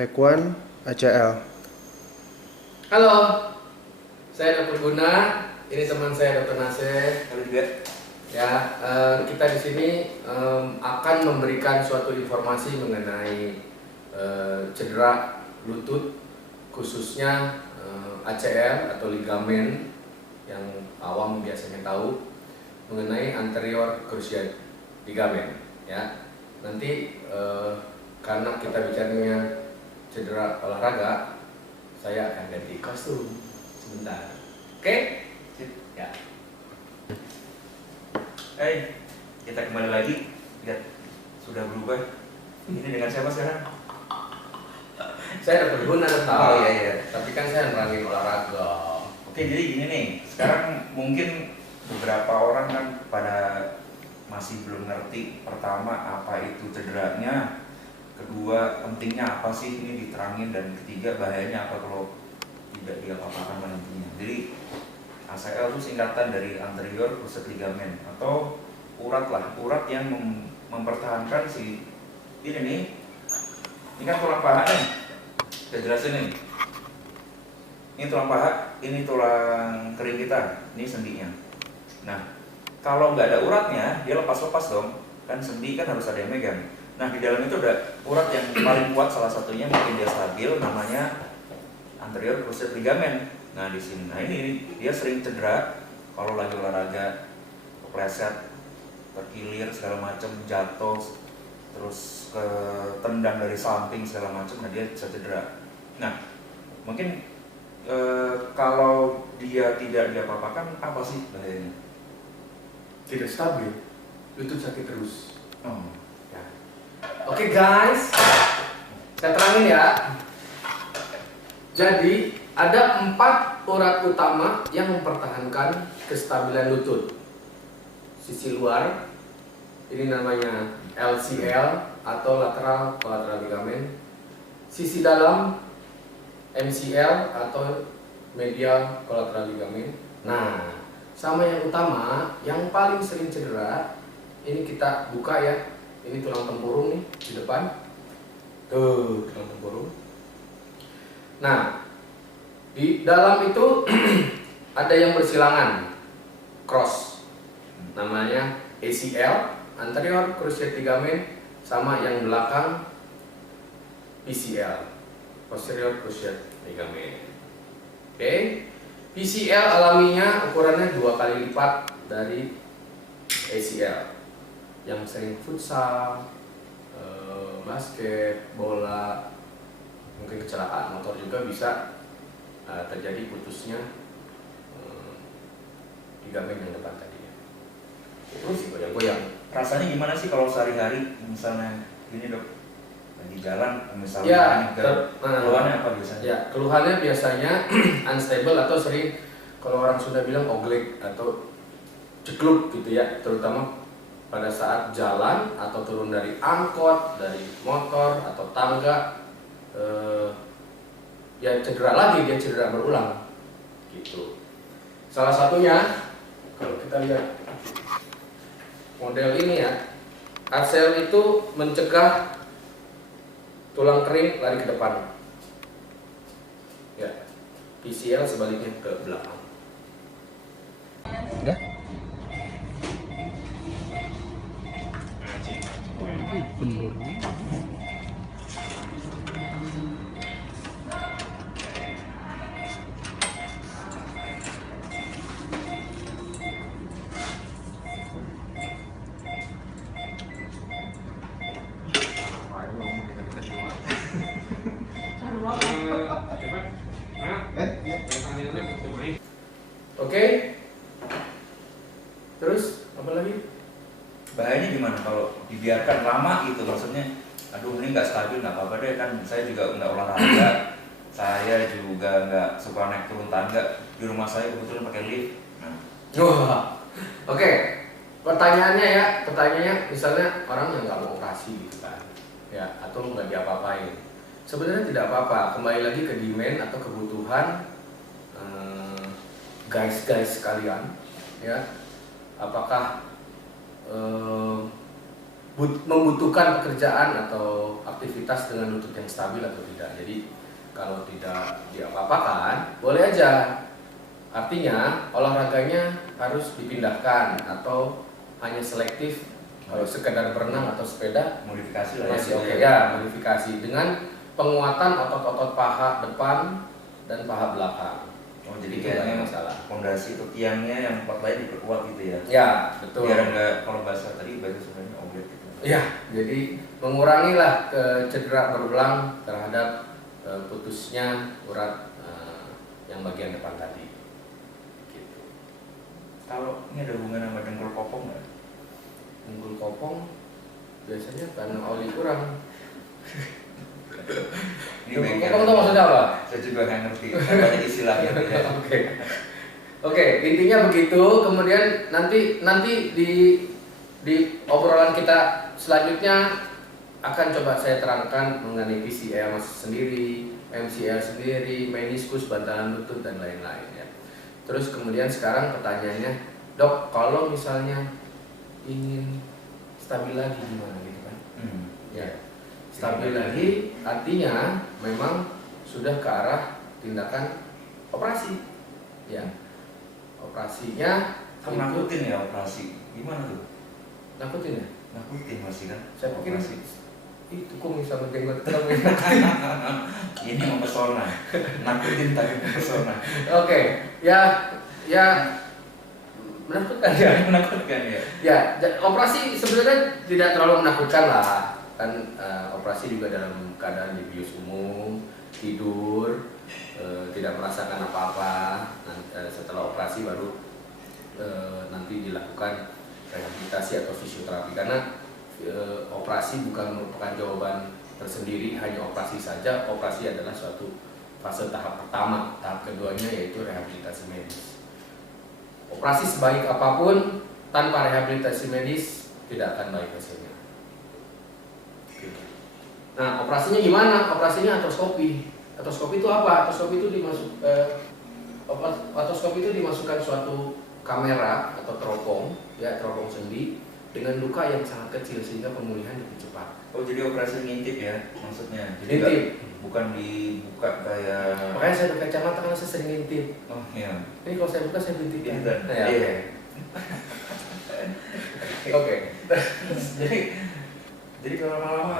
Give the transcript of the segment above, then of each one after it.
Taekwondo ACL. Halo, saya Dr. Guna. Ini teman saya Dr. Nasir. Halo juga. Ya, kita di sini akan memberikan suatu informasi mengenai cedera lutut, khususnya ACL atau ligamen yang awam biasanya tahu, mengenai anterior cruciate ligament. Ya, nanti karena kita bicaranya cedera olahraga, saya akan ganti kostum sebentar. Oke? Ya. Hai, kita kembali lagi. Lihat, sudah berubah. Ini dengan siapa sekarang? Saya dapat guna tahu. Oh iya. Tapi kan saya nerangin olahraga. Oke, jadi gini nih. Sekarang mungkin beberapa orang kan pada masih belum ngerti. Pertama, apa itu cederanya? Kedua, pentingnya apa sih ini diterangin, dan ketiga, bahayanya apa kalau tidak diapa-apakan nantinya. Jadi ACL itu singkatan dari anterior cruciate ligament, atau urat yang mempertahankan si ini nih. Ini kan tulang paha nih. Udah jelasin nih. Ini tulang paha, ini tulang kering kita, ini sendinya. Nah, kalau nggak ada uratnya, dia lepas-lepas dong. Kan sendi kan harus ada yang megang. Nah, di dalam itu ada urat yang paling kuat, salah satunya mungkin dia stabil, namanya anterior cruciate ligament. Nah, di sini. Nah, ini dia sering cedera kalau lagi olahraga, kepleset, terkilir segala macam, jatuh, terus tendang dari samping segala macam, nah dia bisa cedera. Nah, mungkin kalau dia tidak diapa-apakan, apa sih bahayanya? Tidak stabil, lutut sakit terus. Oh. Oke guys, saya terangin ya. Jadi ada 4 urat utama yang mempertahankan kestabilan lutut. Sisi luar, ini namanya LCL atau lateral collateral ligament. Sisi dalam, MCL atau medial collateral ligament. Nah, sama yang utama, yang paling sering cedera, ini kita buka ya. Ini tulang tempurung nih di depan. Tuh, tulang tempurung. Nah, di dalam itu ada yang bersilangan, cross, namanya ACL, anterior cruciate ligament, sama yang belakang PCL, posterior cruciate ligament. Oke, PCL alaminya ukurannya 2 kali lipat dari ACL. Yang sering futsal, basket, bola, mungkin kecelakaan motor juga bisa terjadi putusnya ligamen yang depan tadi ya. Terus goyang-goyang. Rasanya gimana sih kalau sehari-hari, misalnya gini dok, lagi jalan misalnya, Ya, keluhannya apa biasanya? Ya, keluhannya biasanya unstable atau sering, kalau orang sudah bilang oglek atau cekluk gitu ya, terutama pada saat jalan atau turun dari angkot, dari motor atau tangga, ya cedera lagi, dia cedera berulang gitu. Salah satunya kalau kita lihat model ini ya, ACL itu mencegah tulang kering lari ke depan ya, PCL sebaliknya ke belakang. Udah? Bener. Oke. Terus apa lagi? Bahayanya gimana kalau dibiarkan lama gitu, maksudnya aduh ini nggak stabil, nggak apa-apa deh, kan saya juga nggak olahraga, saya juga nggak suka naik turun tangga, di rumah saya kebetulan pakai lift. Nah, Wah, oke. Pertanyaannya misalnya orang yang nggak mau operasi gitu kan, ya, atau nggak diapa-apain. Sebenarnya tidak apa-apa. Kembali lagi ke demand atau kebutuhan guys sekalian, ya. Apakah membutuhkan pekerjaan atau aktivitas dengan lutut yang stabil atau tidak. Jadi kalau tidak diapa-apakan, boleh aja. Artinya olahraganya harus dipindahkan atau hanya selektif. Kalau sekedar berenang atau sepeda Modifikasi lah masih oke ya. ya, modifikasi dengan penguatan otot-otot paha depan dan paha belakang. Oh jadi Itu nggak ada kayaknya masalah. fondasi atau tiangnya yang tempat lain diperkuat gitu ya. Ya, betul. Biar enggak, kalau bahasa tadi bahasa sebenarnya oblet gitu. Ya, jadi mengurangilah cedera berulang terhadap putusnya urat yang bagian depan tadi. Gitu. Kalau ini ada hubungan sama dengkul kopong nggak? Dengkul kopong biasanya karena oli kurang. Ini Dengkul bengkel. kopong itu maksudnya apa? Saya juga nggak ngerti. Kan banyak istilahnya. Ya. Oke, intinya begitu. Kemudian nanti di obrolan kita selanjutnya akan coba saya terangkan mengenai PCL sendiri, MCL sendiri, meniskus, bantalan lutut dan lain-lain ya. Terus kemudian sekarang pertanyaannya, dok, kalau misalnya ingin stabil lagi gimana gitu kan? Ya, stabil lagi artinya memang sudah ke arah tindakan operasi, ya. Operasinya Kan nakutin ya operasi. Gimana tuh? nakutin ya. Nakutin masih kan? Saya pikir Operasi. itu kumis sama jenggot kamu. Ini mempesona. Nakutin tapi mempesona. Oke, ya menakutkan ya. Menakutkan ya. Ya, operasi sebenarnya tidak terlalu menakutkan lah. Kan operasi juga dalam keadaan dibius umum, tidur, tidak merasakan apa-apa. Setelah operasi baru nanti dilakukan rehabilitasi atau fisioterapi, karena operasi bukan merupakan jawaban tersendiri hanya operasi saja. Operasi adalah suatu fase tahap pertama. Tahap keduanya yaitu rehabilitasi medis. Operasi sebaik apapun tanpa rehabilitasi medis tidak akan baik hasilnya. Nah, operasinya gimana? Operasinya artroskopi. Artroskopi itu apa? Artroskopi itu dimasukkan suatu kamera atau teropong, ya teropong sendi dengan luka yang sangat kecil sehingga pemulihan lebih cepat. Oh jadi operasi ngintip ya maksudnya? Jadi Ngintip. bukan dibuka kayak. Makanya saya pakai kacamata karena saya sering ngintip. Oh iya. Ini kalau saya buka saya ngintip kan. Gitu kan? Nah, ya, Iya. Oke. Jadi kalau lama-lama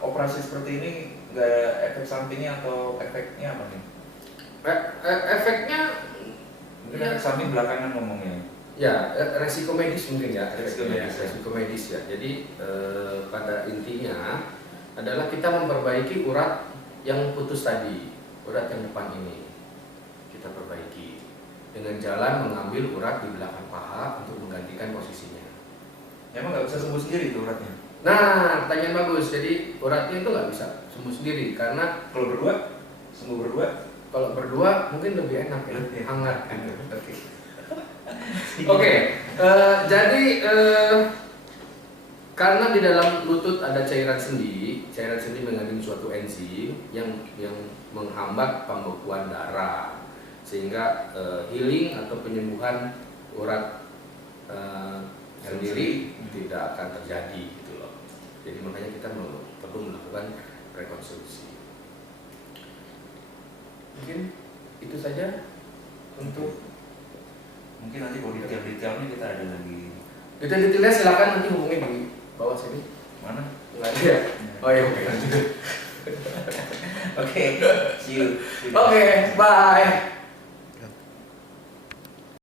operasi seperti ini nggak ada efek sampingnya atau efeknya apa nih? Efeknya Mungkin ya, efek samping belakangan ngomongnya. ya resiko medis mungkin ya. Resiko medis, ya. Resiko medis ya. Jadi pada intinya adalah kita memperbaiki urat yang putus tadi, urat yang depan ini kita perbaiki dengan jalan mengambil urat di belakang paha untuk menggantikan posisinya. Emang nggak bisa sembuh sendiri tuh uratnya? Nah, pertanyaan bagus. Jadi uratnya itu nggak bisa sembuh sendiri karena Kalau berdua, sembuh berdua. kalau berdua mungkin lebih enak ya, Lebih hangat gitu. Oke, jadi karena di dalam lutut ada cairan sendi mengandung suatu enzim yang menghambat pembekuan darah sehingga healing atau penyembuhan urat sendiri tidak akan terjadi gitu loh. Jadi makanya kita perlu melakukan rekonstruksi. Mungkin itu saja untuk Mungkin nanti kalau detail-detailnya kita ada lagi. detail-detailnya silakan nanti hubungi di bawah sini. Mana? Enggak ada ya? Oh iya, oke. Oke, see you. Oke, bye.